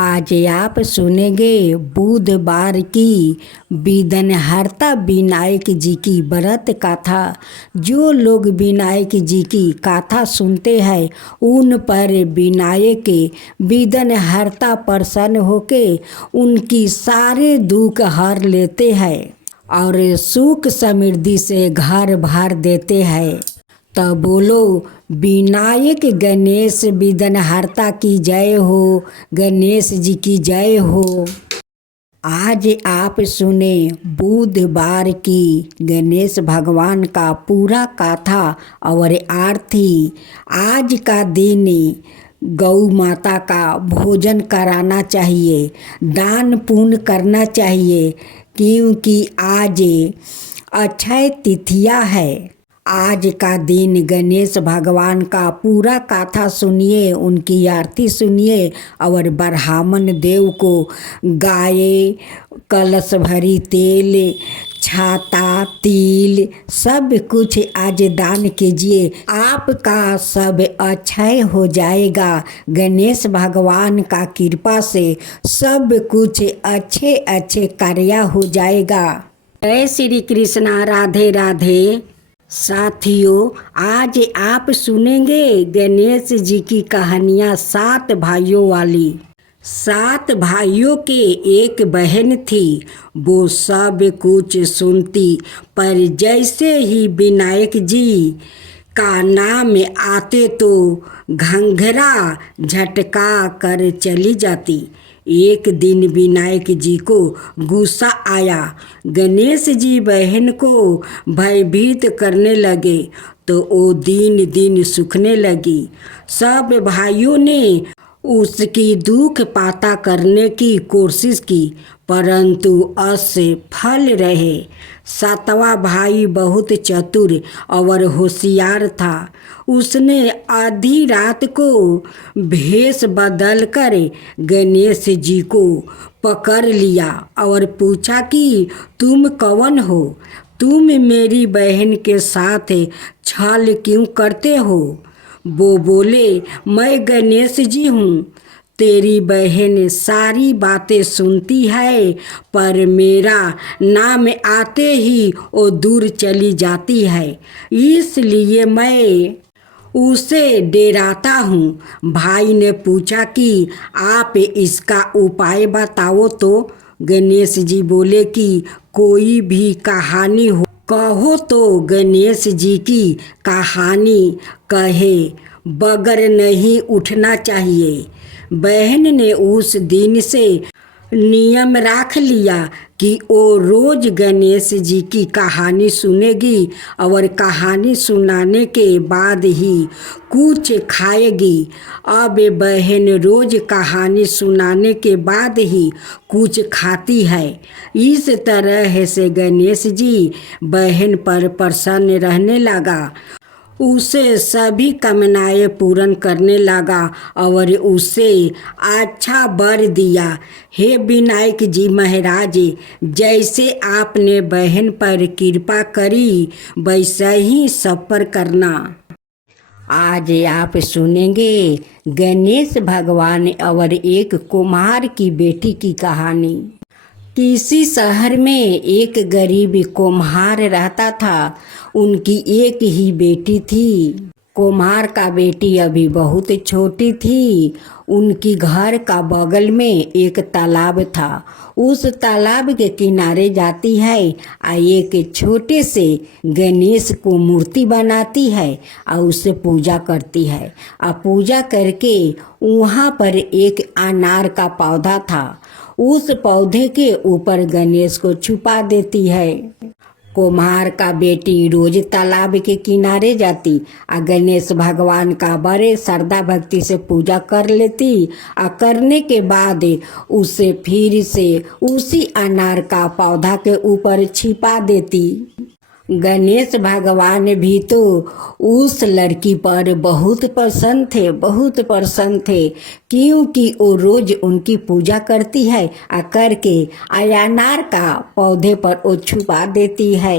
आज आप सुनेंगे बुधवार की बिदनहरता विनायक जी की व्रत कथा। जो लोग विनायक जी की कथा सुनते हैं उन पर विनायक बिदनहरता प्रसन्न होके उनकी सारे दुख हर लेते हैं और सुख समृद्धि से घर भर देते हैं। तो बोलो विनायक गणेश बिदनहरता की जय हो, गणेश जी की जय हो। आज आप सुने बुधवार की गणेश भगवान का पूरा कथा और आरती। आज का दिन गौ माता का भोजन कराना चाहिए, दान पुण्य करना चाहिए, क्योंकि आज अक्षय तिथिया है। आज का दिन गणेश भगवान का पूरा कथा सुनिए, उनकी आरती सुनिए और ब्राह्मण देव को गाय, कलश भरी तेल, छाता, तिल सब कुछ आज दान कीजिए। आपका सब अक्षय हो जाएगा। गणेश भगवान का कृपा से सब कुछ अच्छे अच्छे कार्य हो जाएगा। जय श्री कृष्णा, राधे राधे। साथियों, आज आप सुनेंगे गणेश जी की कहानियाँ 7 भाइयों वाली। 7 भाइयों के एक बहन थी। वो सब कुछ सुनती, पर जैसे ही विनायक जी का नाम आते तो घंघरा झटका कर चली जाती। एक दिन विनायक जी को गुस्सा आया। गणेश जी बहन को भयभीत करने लगे तो वो दिन दिन सूखने लगी। सब भाइयों ने उसकी दुख पाता करने की कोशिश की, परंतु असफल रहे। 7वां भाई बहुत चतुर और होशियार था। उसने आधी रात को भेष बदलकर गणेश जी को पकड़ लिया और पूछा कि तुम कौन हो? तुम मेरी बहन के साथ छल क्यों करते हो? वो बोले, मैं गणेश जी हूँ। तेरी बहन सारी बातें सुनती है, पर मेरा नाम आते ही वो दूर चली जाती है, इसलिए मैं उसे डराता हूँ। भाई ने पूछा कि आप इसका उपाय बताओ तो। गणेश जी बोले कि कोई भी कहानी हो कहो तो। गणेश जी की कहानी कहे बगैर नहीं उठना चाहिए। बहन ने उस दिन से नियम रख लिया कि वो रोज गणेश जी की कहानी सुनेगी और कहानी सुनाने के बाद ही कुछ खाएगी। अब बहन रोज कहानी सुनाने के बाद ही कुछ खाती है। इस तरह से गणेश जी बहन पर प्रसन्न रहने लगा, उसे सभी कामनाएं पूर्ण करने लगा और उसे अच्छा वर दिया। हे विनायक जी महाराज, जैसे आपने बहन पर कृपा करी वैसा ही सब पर करना। आज आप सुनेंगे गणेश भगवान और एक कुम्हार की बेटी की कहानी। किसी शहर में एक गरीब कुम्हार रहता था। उनकी एक ही बेटी थी। कुम्हार का बेटी अभी बहुत छोटी थी। उनकी घर का बगल में एक तालाब था। उस तालाब के किनारे जाती है और एक छोटे से गणेश को मूर्ति बनाती है और उससे पूजा करती है। और पूजा करके वहाँ पर एक अनार का पौधा था, उस पौधे के ऊपर गणेश को छुपा देती है। कुम्हार का बेटी रोज तालाब के किनारे जाती और गणेश भगवान का बड़े श्रद्धा भक्ति से पूजा कर लेती और करने के बाद उसे फिर से उसी अनार का पौधा के ऊपर छिपा देती। गणेश भगवान भी तो उस लड़की पर बहुत प्रसन्न थे, क्योंकि वो रोज उनकी पूजा करती है और करके अनार का पौधे पर वो छुपा देती है।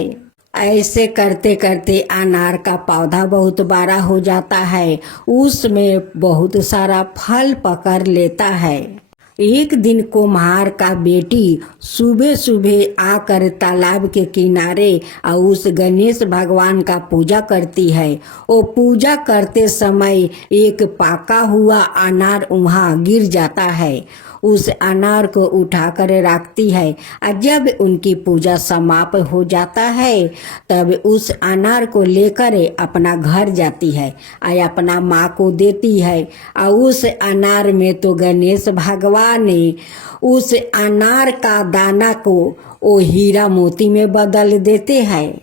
ऐसे करते करते अनार का पौधा बहुत बड़ा हो जाता है, उसमें बहुत सारा फल पकड़ लेता है। एक दिन कुम्हार का बेटी सुबह सुबह आकर तालाब के किनारे और उस गणेश भगवान का पूजा करती है। वो पूजा करते समय एक पाका हुआ अनार वहाँ गिर जाता है। उस अनार को उठाकर रखती है और जब उनकी पूजा समाप्त हो जाता है तब उस अनार को लेकर अपना घर जाती है और अपना माँ को देती है। और उस अनार में तो गणेश भगवान ने उस अनार का दाना को वो हीरा मोती में बदल देते हैं।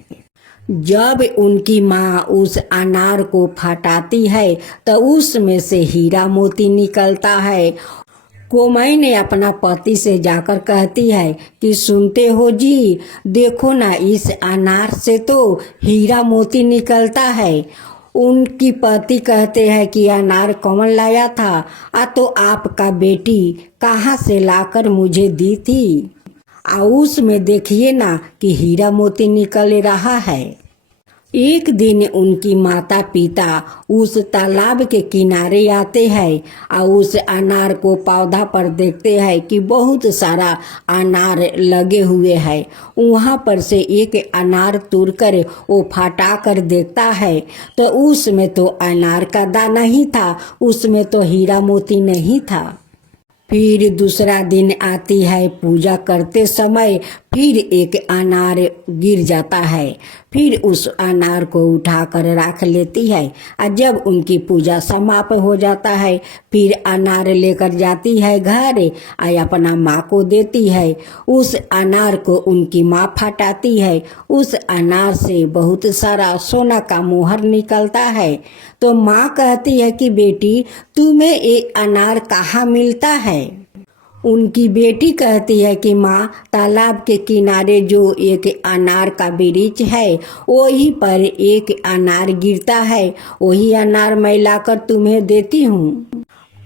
जब उनकी माँ उस अनार को फटाती है तो उसमें से हीरा मोती निकलता है। कोमई ने अपना पति से जाकर कहती है कि सुनते हो जी, देखो ना इस अनार से तो हीरा मोती निकलता है। उनकी पति कहते हैं कि अनार कौन लाया था? तो आपका बेटी कहाँ से लाकर मुझे दी थी। उसमें देखिए ना कि हीरा मोती निकल रहा है। एक दिन उनकी माता पिता उस तालाब के किनारे आते हैं और उस अनार को पौधा पर देखते हैं कि बहुत सारा अनार लगे हुए हैं। वहाँ पर से एक अनार तोड़कर वो फटा कर देखता है तो उसमें तो अनार का दाना ही था, उसमें तो हीरा मोती नहीं था। फिर दूसरा दिन आती है, पूजा करते समय फिर एक अनार गिर जाता है। फिर उस अनार को उठाकर रख लेती है और जब उनकी पूजा समाप्त हो जाता है फिर अनार लेकर जाती है घर और अपना माँ को देती है। उस अनार को उनकी माँ फटाती है। उस अनार से बहुत सारा सोना का मोहर निकलता है। तो माँ कहती है कि बेटी, तुम्हें एक अनार कहाँ मिलता है? उनकी बेटी कहती है कि माँ, तालाब के किनारे जो एक अनार का वृक्ष है वहीं पर एक अनार गिरता है, वही अनार मैं लाकर तुम्हें देती हूँ।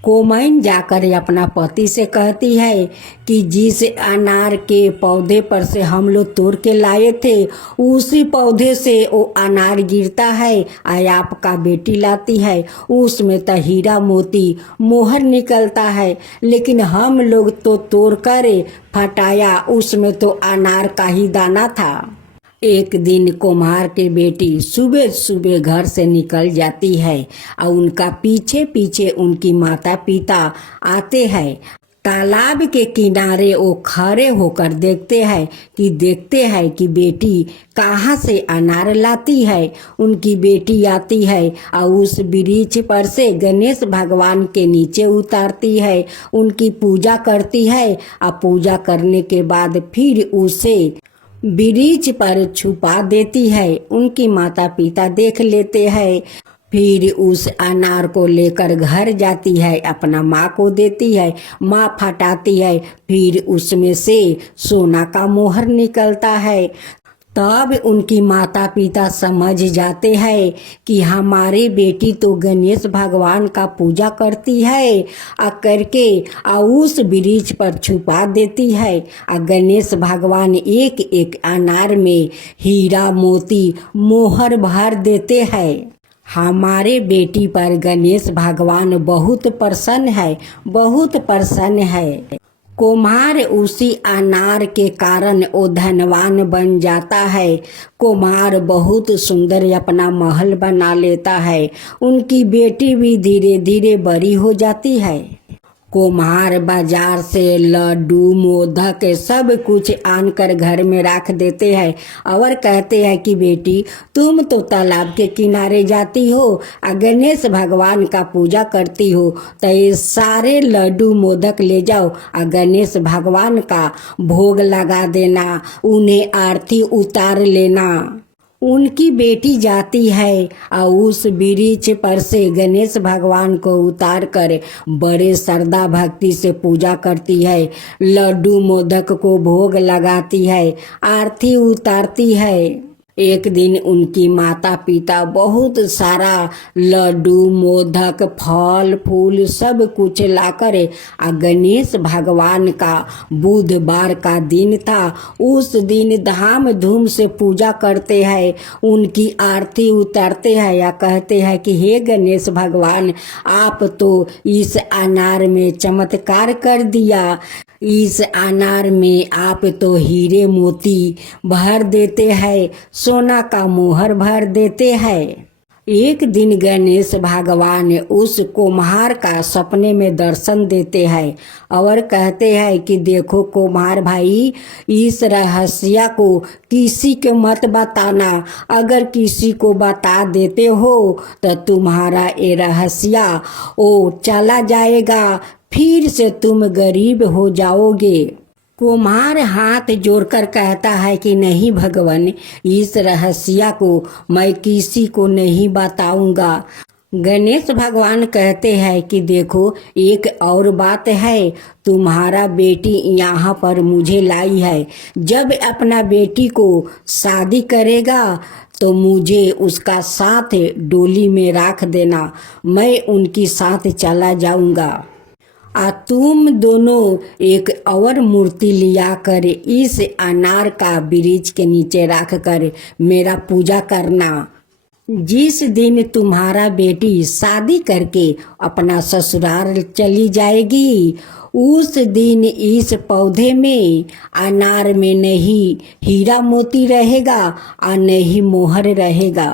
कोमैन जाकर अपना पति से कहती है कि जिस अनार के पौधे पर से हम लोग तोड़ के लाए थे उसी पौधे से वो अनार गिरता है और आपका बेटी लाती है, उसमें तो हीरा मोती मोहर निकलता है, लेकिन हम लोग तो तोड़ कर फटाया, उसमें तो अनार का ही दाना था। एक दिन कुम्हार की बेटी सुबह सुबह घर से निकल जाती है और उनका पीछे पीछे उनकी माता पिता आते हैं। तालाब के किनारे वो खड़े होकर देखते हैं कि बेटी कहाँ से अनार लाती है। उनकी बेटी आती है और उस वृक्ष पर से गणेश भगवान के नीचे उतारती है, उनकी पूजा करती है और पूजा करने के बाद फिर उसे वृक्ष पर छुपा देती है। उनकी माता पिता देख लेते हैं। फिर उस अनार को लेकर घर जाती है, अपना माँ को देती है, माँ फटाती है, फिर उसमें से सोना का मोहर निकलता है। तब उनकी माता पिता समझ जाते हैं कि हमारी बेटी तो गणेश भगवान का पूजा करती है करके उस वृक्ष पर छुपा देती है और गणेश भगवान एक एक अनार में हीरा मोती मोहर भर देते हैं। हमारे बेटी पर गणेश भगवान बहुत प्रसन्न है। कुम्हार उसी अनार के कारण वो धनवान बन जाता है। कुम्हार बहुत सुंदर अपना महल बना लेता है। उनकी बेटी भी धीरे धीरे बड़ी हो जाती है। कुम्हार बाजार से लड्डू मोदक सब कुछ आनकर घर में रख देते हैं और कहते हैं कि बेटी, तुम तो तालाब के किनारे जाती हो और गणेश भगवान का पूजा करती हो, तो ये सारे लड्डू मोदक ले जाओ और गणेश भगवान का भोग लगा देना, उन्हें आरती उतार लेना। उनकी बेटी जाती है और उस वृक्ष पर से गणेश भगवान को उतार कर बड़े श्रद्धा भक्ति से पूजा करती है, लड्डू मोदक को भोग लगाती है, आरती उतारती है। एक दिन उनकी माता पिता बहुत सारा लड्डू मोदक फल फूल सब कुछ लाकर गणेश भगवान का बुधवार का दिन था। उस दिन धाम धूम से पूजा करते हैं, उनकी आरती उतारते हैं या कहते हैं कि हे गणेश भगवान, आप तो इस अनार में चमत्कार कर दिया, इस अनार में आप तो हीरे मोती भर देते हैं, सोना का मोहर भर देते हैं। एक दिन गणेश भगवान उस कुम्हार का सपने में दर्शन देते हैं और कहते हैं कि देखो कुम्हार भाई, इस रहस्य को किसी को मत बताना, अगर किसी को बता देते हो तो तुम्हारा ये रहस्य चला जाएगा, फिर से तुम गरीब हो जाओगे। कुम्हार हाथ जोड़कर कहता है कि नहीं भगवान, इस रहस्य को मैं किसी को नहीं बताऊंगा। गणेश भगवान कहते हैं कि देखो एक और बात है, तुम्हारा बेटी यहाँ पर मुझे लाई है, जब अपना बेटी को शादी करेगा तो मुझे उसका साथ डोली में रख देना, मैं उनकी साथ चला जाऊंगा। तुम दोनों एक और मूर्ति लिया कर इस अनार का वृक्ष के नीचे रख कर मेरा पूजा करना। जिस दिन तुम्हारा बेटी शादी करके अपना ससुराल चली जाएगी, उस दिन इस पौधे में अनार में नहीं हीरा मोती रहेगा और नहीं मोहर रहेगा।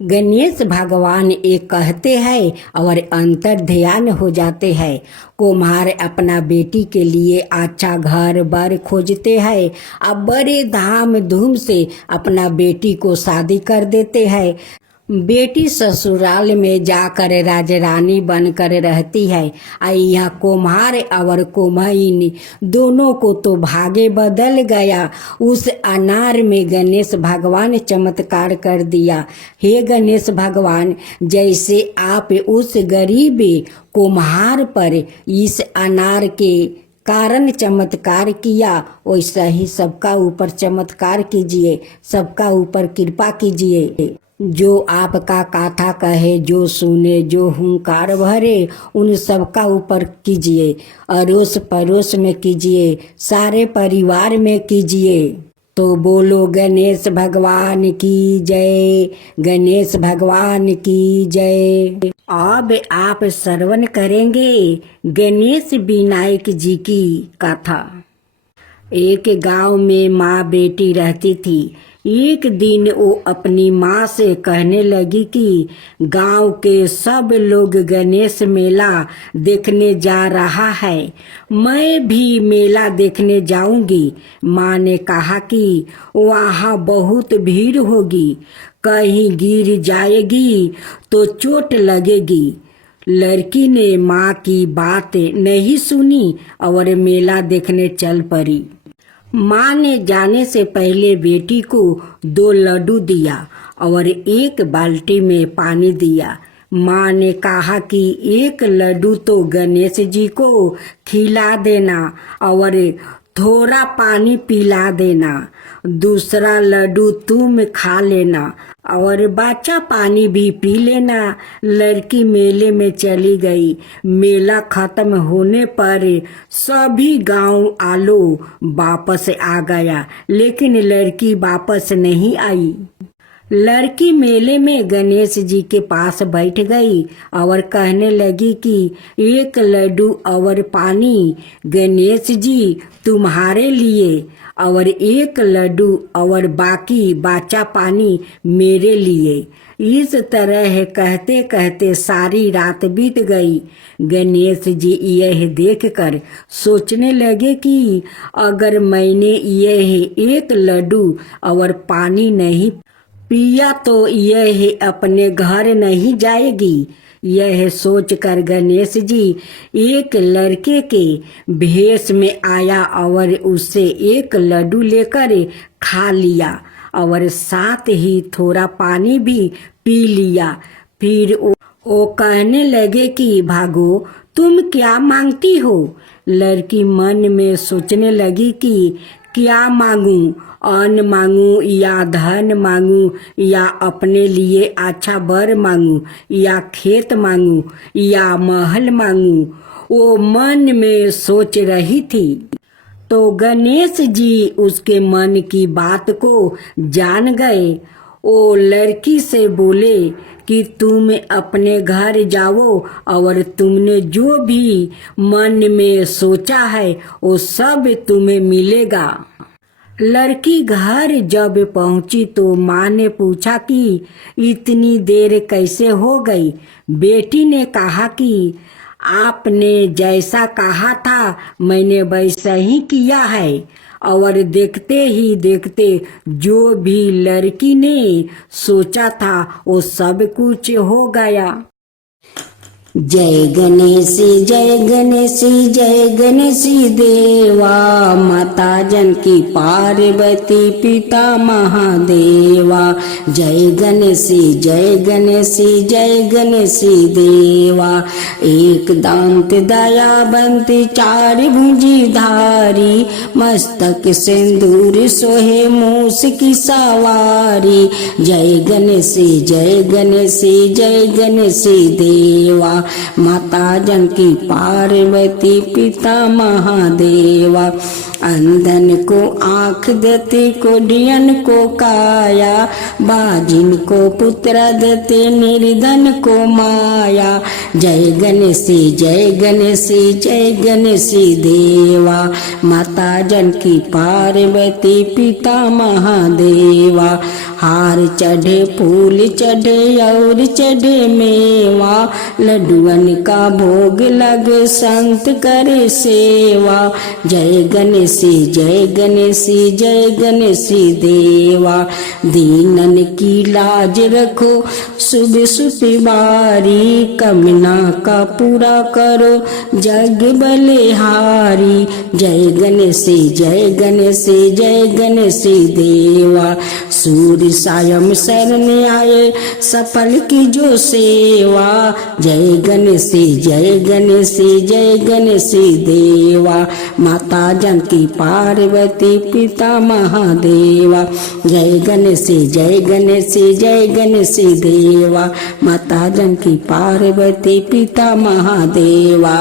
गणेश भगवान एक कहते हैं और अंतर ध्यान हो जाते हैं। कुम्हार अपना बेटी के लिए अच्छा घर बार खोजते हैं, अब बड़े धाम धूम से अपना बेटी को शादी कर देते हैं। बेटी ससुराल में जाकर राजरानी बनकर रहती है। यह कुम्हार और कुम्हाइन दोनों को तो भाग्य बदल गया। उस अनार में गणेश भगवान चमत्कार कर दिया। हे गणेश भगवान, जैसे आप उस गरीब कुम्हार पर इस अनार के कारण चमत्कार किया, वैसा ही सबका ऊपर चमत्कार कीजिए, सबका ऊपर कृपा कीजिए। जो आपका कथा कहे, जो सुने, जो हुंकार भरे, उन सबका ऊपर कीजिए, अड़ोस पड़ोस में कीजिए, सारे परिवार में कीजिए। तो बोलो गणेश भगवान की जय, गणेश भगवान की जय। अब आप श्रवण करेंगे गणेश विनायक जी की कथा। एक गांव में माँ बेटी रहती थी। एक दिन वो अपनी माँ से कहने लगी कि गांव के सब लोग गणेश मेला देखने जा रहा है, मैं भी मेला देखने जाऊंगी। माँ ने कहा कि वहाँ बहुत भीड़ होगी, कहीं गिर जाएगी तो चोट लगेगी। लड़की ने माँ की बात नहीं सुनी और मेला देखने चल पड़ी। माँ ने जाने से पहले बेटी को 2 लड्डू दिया और 1 बाल्टी में पानी दिया। माँ ने कहा कि 1 लड्डू तो गणेश जी को खिला देना और थोड़ा पानी पिला देना, दूसरा लड्डू तुम खा लेना और बचा पानी भी पी लेना। लड़की मेले में चली गई। मेला खत्म होने पर सभी गांव आलो वापस आ गया, लेकिन लड़की वापस नहीं आई। लड़की मेले में गणेश जी के पास बैठ गई और कहने लगी कि 1 लड्डू और पानी गणेश जी तुम्हारे लिए और 1 लड्डू और बाकी बचा पानी मेरे लिए। इस तरह कहते कहते सारी रात बीत गई। गणेश जी यह देखकर सोचने लगे कि अगर मैंने यह 1 लड्डू और पानी नहीं पिया तो यह अपने घर नहीं जाएगी। यह सोचकर गणेश जी एक लड़के के भेष में आया और उससे 1 लड्डू लेकर खा लिया और साथ ही थोड़ा पानी भी पी लिया। फिर वो कहने लगे कि भागो, तुम क्या मांगती हो? लड़की मन में सोचने लगी कि क्या मांगूं, अन्न मांगूं या धन मांगूं या अपने लिए अच्छा वर मांगूं या खेत मांगूं या महल मांगूं, वो मन में सोच रही थी। तो गणेश जी उसके मन की बात को जान गए। वो लड़की से बोले कि तुम अपने घर जाओ और तुमने जो भी मन में सोचा है वो सब तुम्हें मिलेगा। लड़की घर जब पहुंची तो माँ ने पूछा कि इतनी देर कैसे हो गई। बेटी ने कहा कि आपने जैसा कहा था मैंने वैसा ही किया है। और देखते ही देखते जो भी लड़की ने सोचा था वो सब कुछ हो गया। जय गणेशी जय गणेशी जय गणेशी देवा, माता जानकी पार्वती पिता महादेवा। जय गणेशी जय गणेशी जय गणेशी देवा। एक दांत दयावंत चार भुजी धारी, मस्तक सिंदूर सोहे मूस की सवारी। जय गणेशी जय गणेशी जय गणेशी देवा, माता जानकी पार्वती पिता महादेवा। अंधन को आँख देते कोढ़ियन को काया, बाजिन को पुत्र देते निर्धन को माया। जय गणेशी जय गणेशी जय गणेशी देवा, माता जानकी पार्वती पिता महादेवा। हार चढ़े फूल चढ़े और चढ़े मेवा, लड्डुअन का भोग लगे संत करे सेवा। जय गणेशी जय गणेशी जय गणेशी देवा, दीनन की लाज रखो सुबह सुतिवारी। कमना का पूरा करो जग बलिहारी। जय गणेशी जय गणेशी जय गणेशी देवा, सूर्य सायं शरण आए सफल की जो सेवा। जय गणेशी जय गणेशी जय गणेशी देवा, माता जानकी पार्वती पिता महादेवा। जय गणेशी जय गणेशी जय गणेशी देवा, माता जानकी पार्वती पिता महादेवा।